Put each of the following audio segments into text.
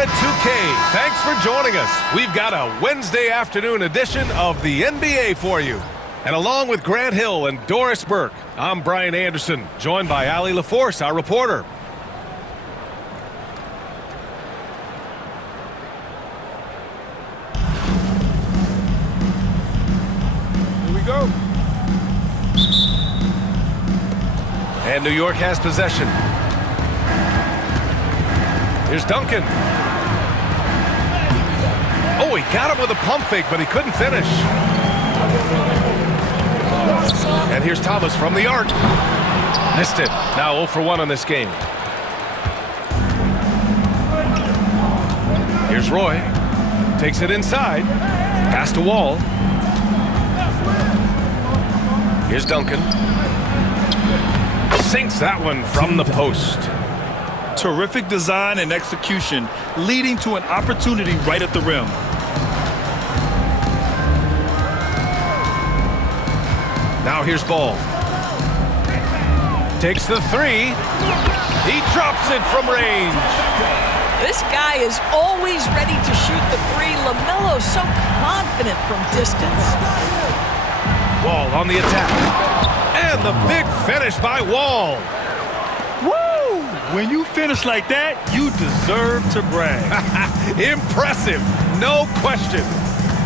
at 2K. Thanks for joining us. We've got a Wednesday afternoon edition of the NBA for you. And along with Grant Hill and Doris Burke, I'm Brian Anderson, joined by Allie LaForce, our reporter. Here we go. And New York has possession. Here's Duncan. Oh, he got him with a pump fake, but he couldn't finish. And here's Thomas from the arc. Missed it. Now 0 for 1 on this game. Here's Roy. Takes it inside. Pass to Wall. Here's Duncan. Sinks that one from the post. Terrific design and execution, leading to an opportunity right at the rim. Now here's Ball. Takes the three. He drops it from range. This guy is always ready to shoot the three. LaMelo's so confident from distance. Wall on the attack. And the big finish by Wall. Woo! When you finish like that, you deserve to brag. Impressive, no question.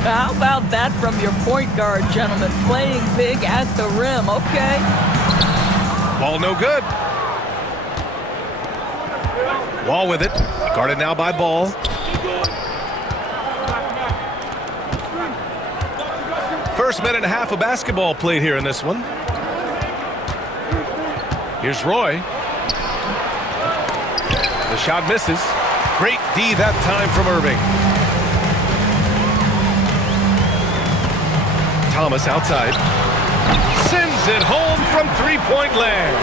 How about that from your point guard, gentlemen? Playing big at the rim, okay. Ball no good. Wall with it. Guarded now by Ball. First minute and a half of basketball played here in this one. Here's Roy. The shot misses. Great D that time from Irving. Thomas outside. Sends it home from three-point land.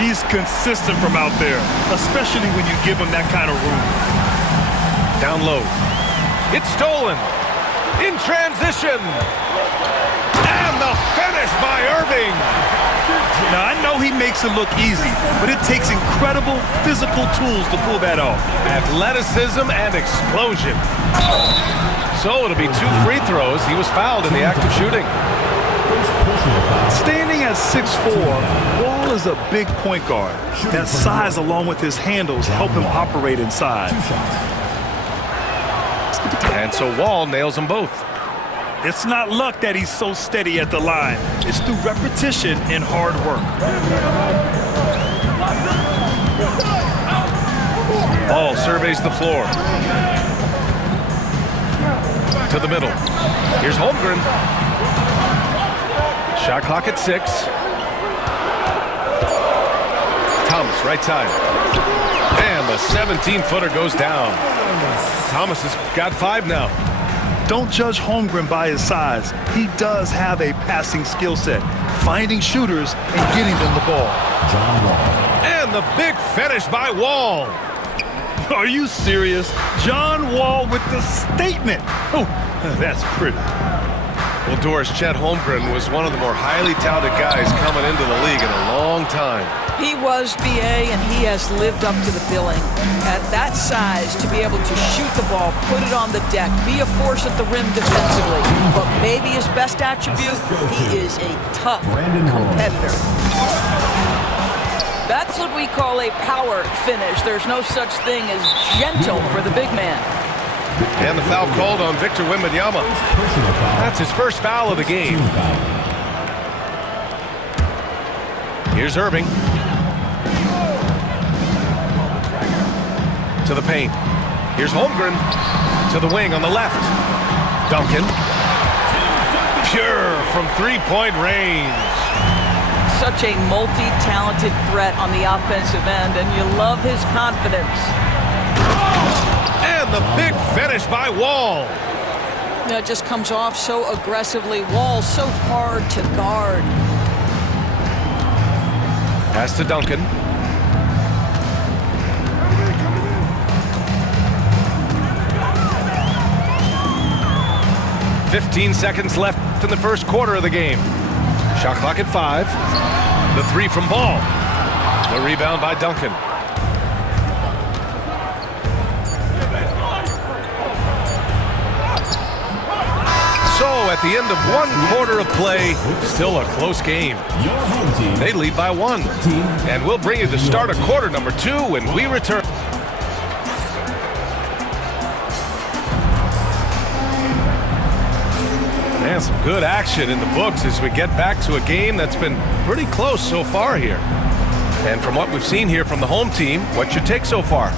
He's consistent from out there, especially when you give him that kind of room. Down low. It's stolen. In transition. And the finish by Irving. Now, I know he makes it look easy, but it takes incredible physical tools to pull that off. Athleticism and explosion. So it'll be 2 free throws. He was fouled in the act of shooting. Standing at 6'4", Wall is a big point guard. That size along with his handles help him operate inside. And so Wall nails them both. It's not luck that he's so steady at the line. It's through repetition and hard work. Ball surveys the floor. To the middle. Here's Holmgren. Shot clock at 6. Thomas, right side. And the 17-footer goes down. Thomas has got 5 now. Don't judge Holmgren by his size. He does have a passing skill set, finding shooters and getting them the ball. And the big finish by Wall. Are you serious? John Wall with the statement. Oh, that's pretty. Well, Doris, Chet Holmgren was one of the more highly touted guys coming into the league in a long time. He was, B.A., and he has lived up to the billing. At that size, to be able to shoot the ball, put it on the deck, be a force at the rim defensively. But maybe his best attribute, he is a tough competitor. That's what we call a power finish. There's no such thing as gentle for the big man. And the foul called on Victor Wembanyama. That's his first foul of the game. Here's Irving. To the paint. Here's Holmgren. To the wing on the left. Duncan. Pure from three-point range. Such a multi-talented threat on the offensive end, and you love his confidence. And the big finish by Wall. You know, it just comes off so aggressively. Wall so hard to guard. Pass to Duncan. "15 seconds left in the first quarter of the game. Shot clock at 5. The 3 from Ball. The rebound by Duncan. at the end of one quarter of play, still a close game. They lead by 1. And we'll bring you the start of quarter number 2 when we return. And some good action in the books as we get back to a game that's been pretty close so far here. And from what we've seen here from the home team, what's your take so far?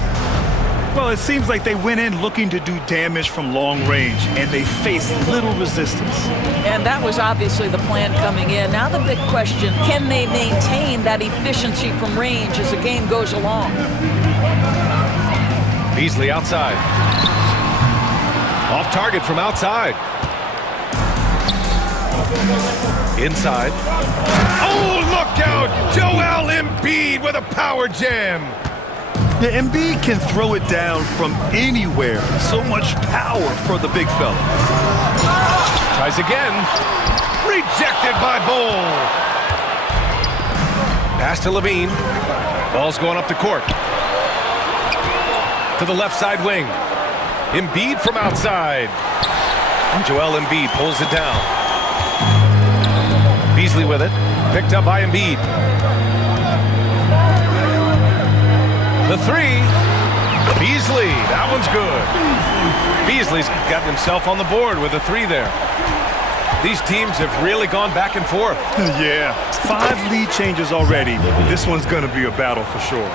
Well, it seems like they went in looking to do damage from long range, and they faced little resistance. And that was obviously the plan coming in. Now the big question, can they maintain that efficiency from range as the game goes along? Beasley outside. Off target from outside. Inside. Oh, look out! Joel Embiid with a power jam. Yeah, Embiid can throw it down from anywhere. So much power for the big fella. Tries again. Rejected by Bull. Pass to Levine. Ball's going up the court. To the left side wing. Embiid from outside. Joel Embiid pulls it down. Beasley with it. Picked up by Embiid. The 3. Beasley. That one's good. Beasley's gotten himself on the board with a 3 there. These teams have really gone back and forth. Yeah, 5 lead changes already. This one's going to be a battle for sure.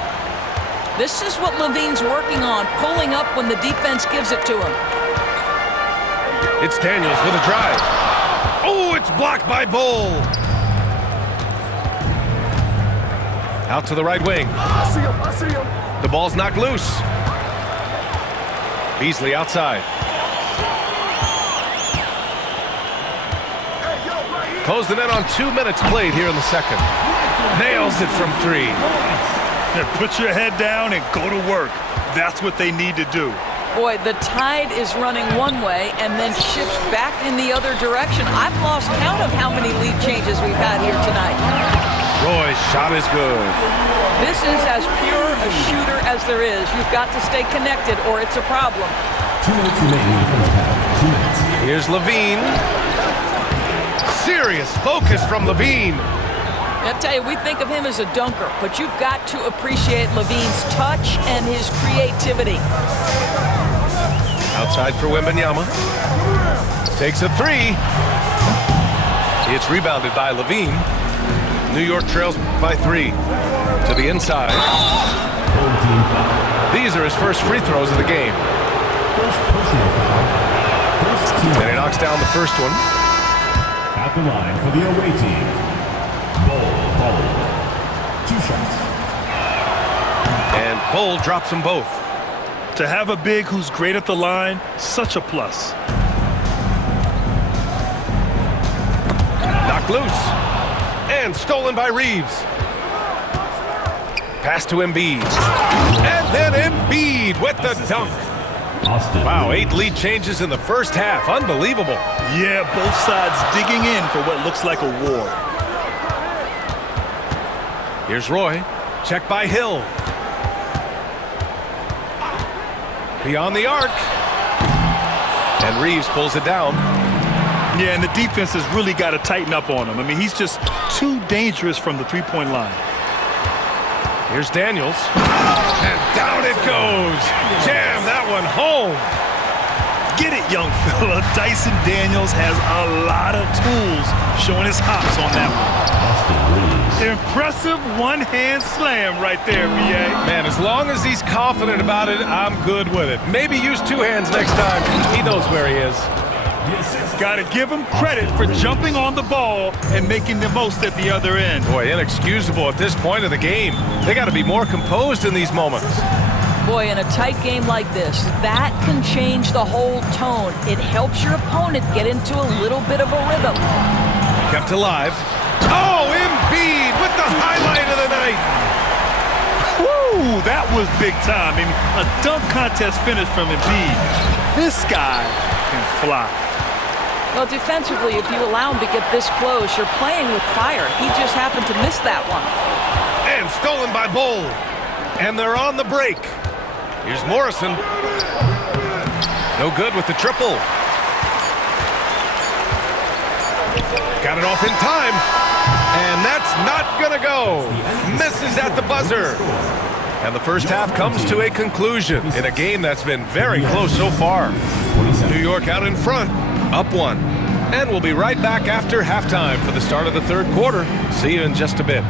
This is what Levine's working on, pulling up when the defense gives it to him. It's Daniels with a drive. Oh, it's blocked by Bull. Out to the right wing. I see him. The ball's knocked loose. Beasley outside. Close the net on 2 minutes played here in the second. Nails it from 3. Yeah, put your head down and go to work. That's what they need to do. Boy, the tide is running one way and then shifts back in the other direction. I've lost count of how many lead changes we've had here tonight. Roy's shot is good. This is as pure a shooter as there is. You've got to stay connected or it's a problem. 2 minutes remaining in the first half. 2 minutes. Here's Levine. Serious focus from Levine. I tell you, we think of him as a dunker, but you've got to appreciate Levine's touch and his creativity. Outside for Wembanyama. Takes a 3. It's rebounded by Levine. New York trails by 3. To the inside. These are his first free throws of the game. And he knocks down the first one. At the line for the away team. Bull. 2 shots. And Bull drops them both. To have a big who's great at the line, such a plus. Knocked loose. And stolen by Reeves. Pass to Embiid. And then Embiid with the dunk. Austin. Wow, 8 lead changes in the first half. Unbelievable. Yeah, both sides digging in for what looks like a war. Here's Roy. Check by Hill. Beyond the arc. And Reeves pulls it down. Yeah, and the defense has really got to tighten up on him. I mean, he's just too dangerous from the three-point line. Here's Daniels. And down it goes. Jam that one home. Get it, young fella. Dyson Daniels has a lot of tools, showing his hops on that one. Impressive one-hand slam right there, B.A. Man, as long as he's confident about it, I'm good with it. Maybe use 2 hands next time. He knows where he is. Got to give him credit for jumping on the ball and making the most at the other end. Boy, inexcusable at this point of the game. They got to be more composed in these moments. Boy, in a tight game like this, that can change the whole tone. It helps your opponent get into a little bit of a rhythm. Kept alive. Oh, Embiid with the highlight of the night. Woo, that was big time. I mean, a dunk contest finish from Embiid. This guy can fly. Well, defensively, if you allow him to get this close, you're playing with fire. He just happened to miss that one. And stolen by Bull. And they're on the break. Here's Morrison. No good with the triple. Got it off in time. And that's not going to go. Misses at the buzzer. And the first half comes to a conclusion in a game that's been very close so far. New York out in front, up 1. And we'll be right back after halftime for the start of the third quarter. See you in just a bit.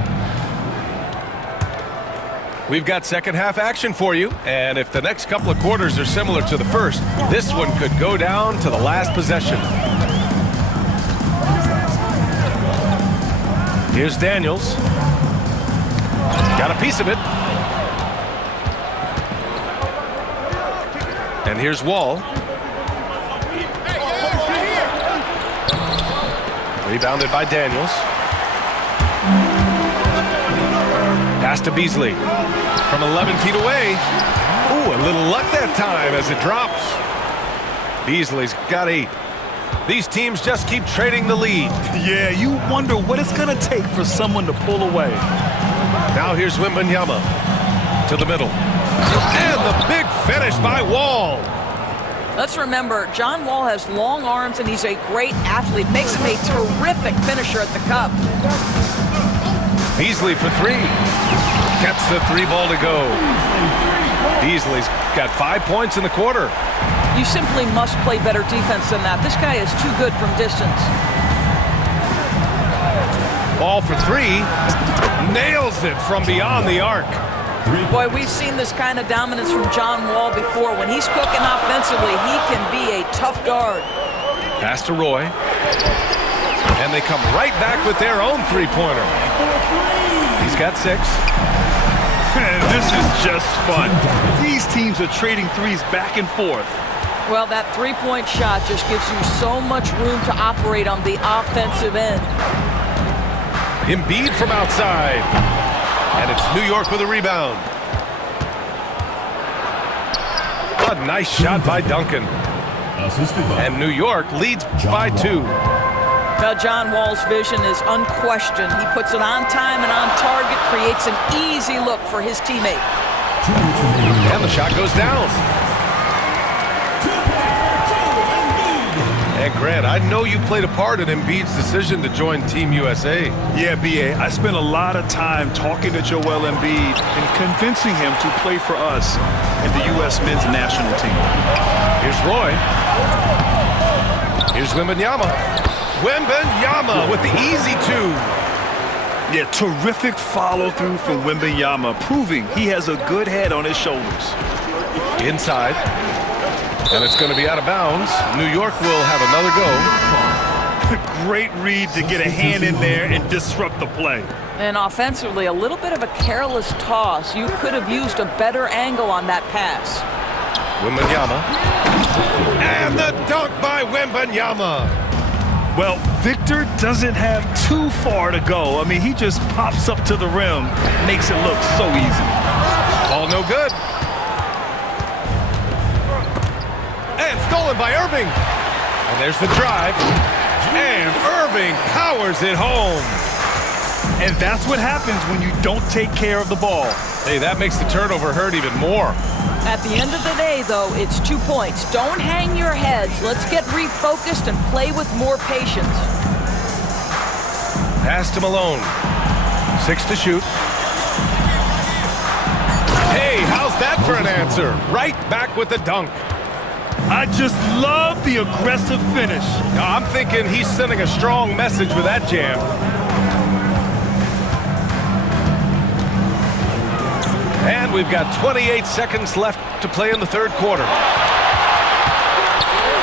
We've got second half action for you, and if the next couple of quarters are similar to the first, this one could go down to the last possession. Here's Daniels. Got a piece of it. And here's Wall. Rebounded by Daniels. Pass to Beasley. From 11 feet away. Ooh, a little luck that time as it drops. Beasley's got 8. These teams just keep trading the lead. Yeah, you wonder what it's going to take for someone to pull away. Now here's Wembanyama to the middle. And the big finish by Wall. Let's remember, John Wall has long arms and he's a great athlete. Makes him a terrific finisher at the cup. Beasley for 3. Gets the 3 ball to go. Beasley's got 5 points in the quarter. You simply must play better defense than that. This guy is too good from distance. Ball for 3. Nails it from beyond the arc. Boy, we've seen this kind of dominance from John Wall before. When he's cooking offensively, he can be a tough guard. Pass to Roy. And they come right back with their own three-pointer. He's got 6. And this is just fun. These teams are trading threes back and forth. Well, that three-point shot just gives you so much room to operate on the offensive end. Embiid from outside. And it's New York with a rebound. A nice shot by Duncan. And New York leads by 2. Well, John Wall's vision is unquestioned. He puts it on time and on target, creates an easy look for his teammate. And the shot goes down. And Grant, I know you played a part in Embiid's decision to join Team USA. Yeah, B.A., I spent a lot of time talking to Joel Embiid and convincing him to play for us in the U.S. men's national team. Here's Roy. Here's Wembanyama. Wembanyama with the easy 2. Yeah, terrific follow-through from Wembanyama, proving he has a good head on his shoulders. Inside. And it's going to be out of bounds. New York will have another go. Great read to get a hand in there and disrupt the play. And offensively, a little bit of a careless toss. You could have used a better angle on that pass. Wembanyama. And the dunk by Wembanyama. Well, Victor doesn't have too far to go. I mean, he just pops up to the rim, makes it look so easy. Ball no good. And stolen by Irving. And there's the drive. And Irving powers it home. And that's what happens when you don't take care of the ball. Hey, that makes the turnover hurt even more. At the end of the day, though, it's 2 points. Don't hang your heads. Let's get refocused and play with more patience. Pass to Malone. 6 to shoot. Hey, how's that for an answer? Right back with the dunk. I just love the aggressive finish. Now, I'm thinking he's sending a strong message with that jam. And we've got 28 seconds left to play in the third quarter.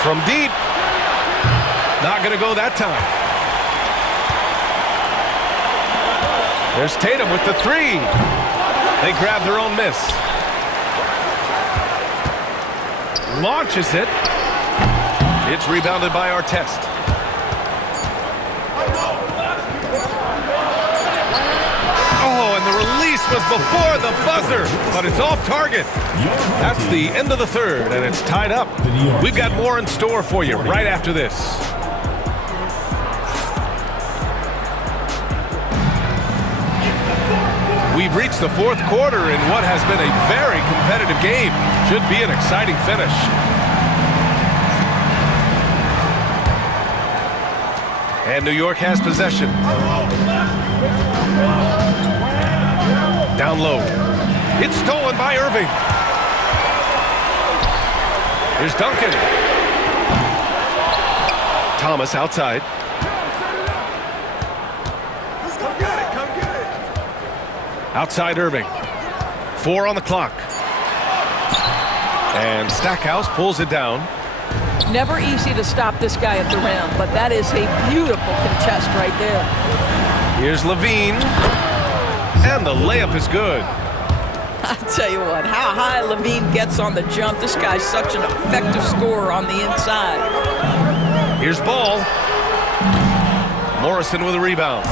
From deep. Not going to go that time. There's Tatum with the 3. They grab their own miss. Launches it. It's rebounded by Artest. Oh, and the release was before the buzzer, but it's off target. That's the end of the third, and it's tied up. We've got more in store for you right after this. We've reached the fourth quarter in what has been a very competitive game. Should be an exciting finish. And New York has possession. Down low. It's stolen by Irving. Here's Duncan. Thomas outside. Outside Irving. 4 on the clock. And Stackhouse pulls it down. Never easy to stop this guy at the rim, but that is a beautiful contest right there. Here's Levine. And the layup is good. I tell you what, how high Levine gets on the jump. This guy's such an effective scorer on the inside. Here's Ball. Morrison with a rebound.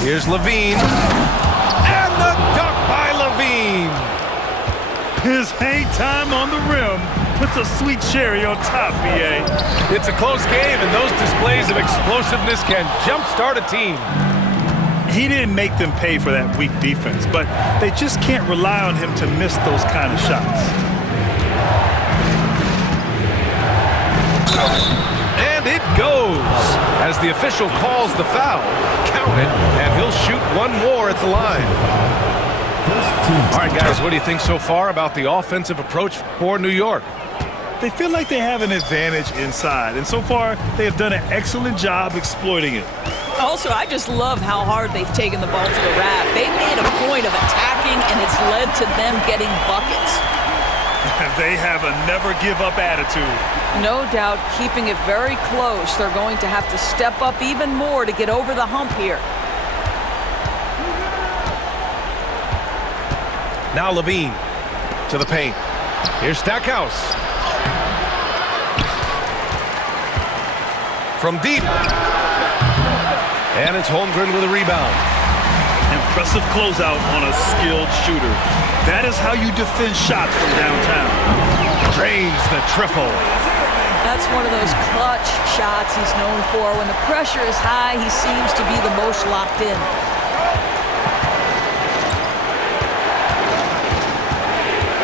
Here's Levine. And the dunk by Levine. His hang time on the rim puts a sweet cherry on top, B.A. It's a close game, and those displays of explosiveness can jumpstart a team. He didn't make them pay for that weak defense, but they just can't rely on him to miss those kind of shots. And it goes as the official calls the foul. Count it, and he'll shoot one more at the line. All right, guys, what do you think so far about the offensive approach for New York? They feel like they have an advantage inside, and so far they have done an excellent job exploiting it. Also, I just love how hard they've taken the ball to the rack. They've made a point of attacking, and it's led to them getting buckets. They have a never-give-up attitude. No doubt, keeping it very close. They're going to have to step up even more to get over the hump here. Now Levine to the paint. Here's Stackhouse. From deep. And it's Holmgren with a rebound. Impressive closeout on a skilled shooter. That is how you defend shots from downtown. Drains the triple. That's one of those clutch shots he's known for. When the pressure is high, he seems to be the most locked in.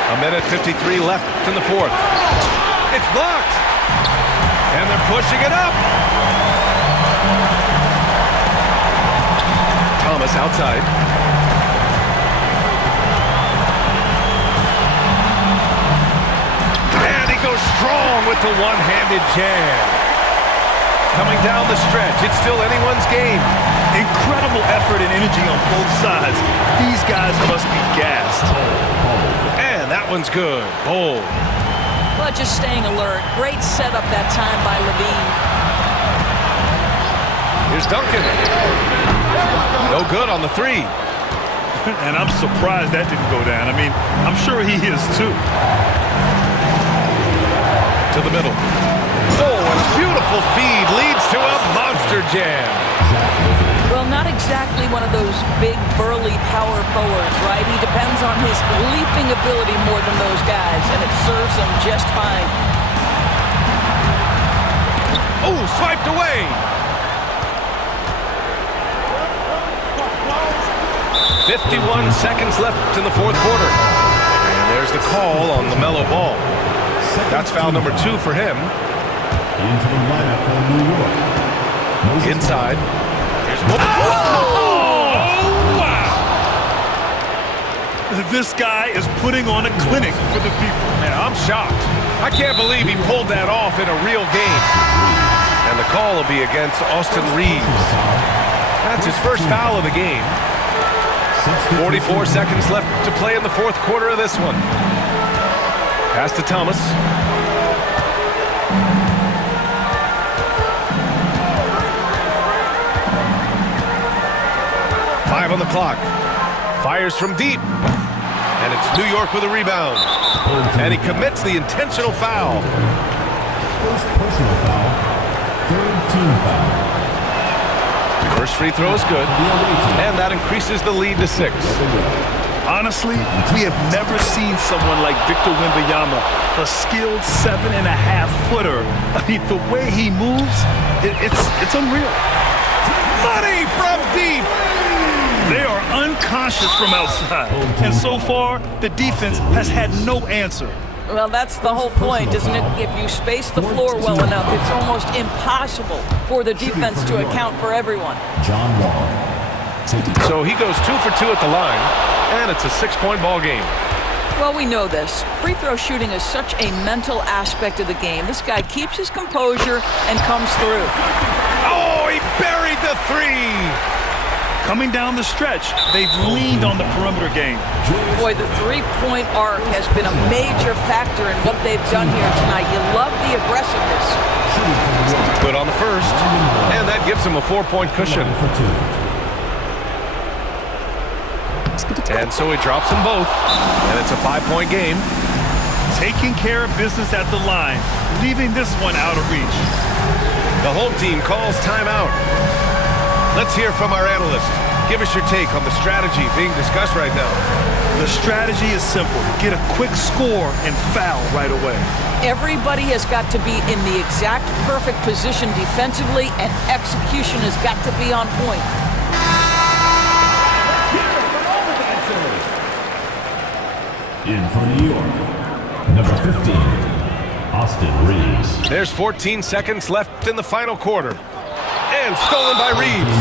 A minute 53 left in the fourth. It's blocked. And they're pushing it up. Thomas outside. And he goes strong with the one-handed jam. Coming down the stretch, it's still anyone's game. Incredible effort and energy on both sides. These guys must be gassed. And that one's good. Bold. Well, just staying alert. Great setup that time by Levine. Here's Duncan. No good on the three. And I'm surprised that didn't go down. I mean, I'm sure he is too. To the middle. Oh, a beautiful feed leads to a monster jam. Well, not exactly one of those big, burly power forwards, right? He depends on his leaping ability more than those guys, and it serves him just fine. Oh, swiped away. "51 seconds left in the fourth quarter. And there's the call on LaMelo Ball. That's foul number 2 for him. Into the lineup for New York. Inside. Here's Mo. Oh, wow! This guy is putting on a clinic for the people. Man, I'm shocked. I can't believe he pulled that off in a real game. And the call will be against Austin Reeves. That's his first foul of the game. 44 seconds left to play in the fourth quarter of this one. Pass to Thomas. Five on the clock. Fires from deep. And it's New York with a rebound. And he commits the intentional foul. First personal foul. Third team foul. First free throw is good. And that increases the lead to 6. Honestly, we have never seen someone like Victor Wembanyama, a skilled 7.5-footer. I mean, the way he moves, it's unreal. Money from deep. They are unconscious from outside. And so far, the defense has had no answer. Well, that's the whole point, isn't it? If you space the floor well enough, it's almost impossible for the defense to account for everyone. John Wall. So he goes 2 for 2 at the line, and it's a 6-point ball game. Well, we know this. Free throw shooting is such a mental aspect of the game. This guy keeps his composure and comes through. Oh, he buried the 3. Coming down the stretch, they've leaned on the perimeter game. Boy, the three-point arc has been a major factor in what they've done here tonight. You love the aggressiveness. Good on the first, and that gives him a 4-point cushion. And so he drops them both, and it's a 5-point game. Taking care of business at the line, leaving this one out of reach. The home team calls timeout. Let's hear from our analyst. Give us your take on the strategy being discussed right now. The strategy is simple. Get a quick score and foul right away. Everybody has got to be in the exact perfect position defensively, and execution has got to be on point. In for New York, number 15, Austin Reeves. There's 14 seconds left in the final quarter. And stolen by Reeves.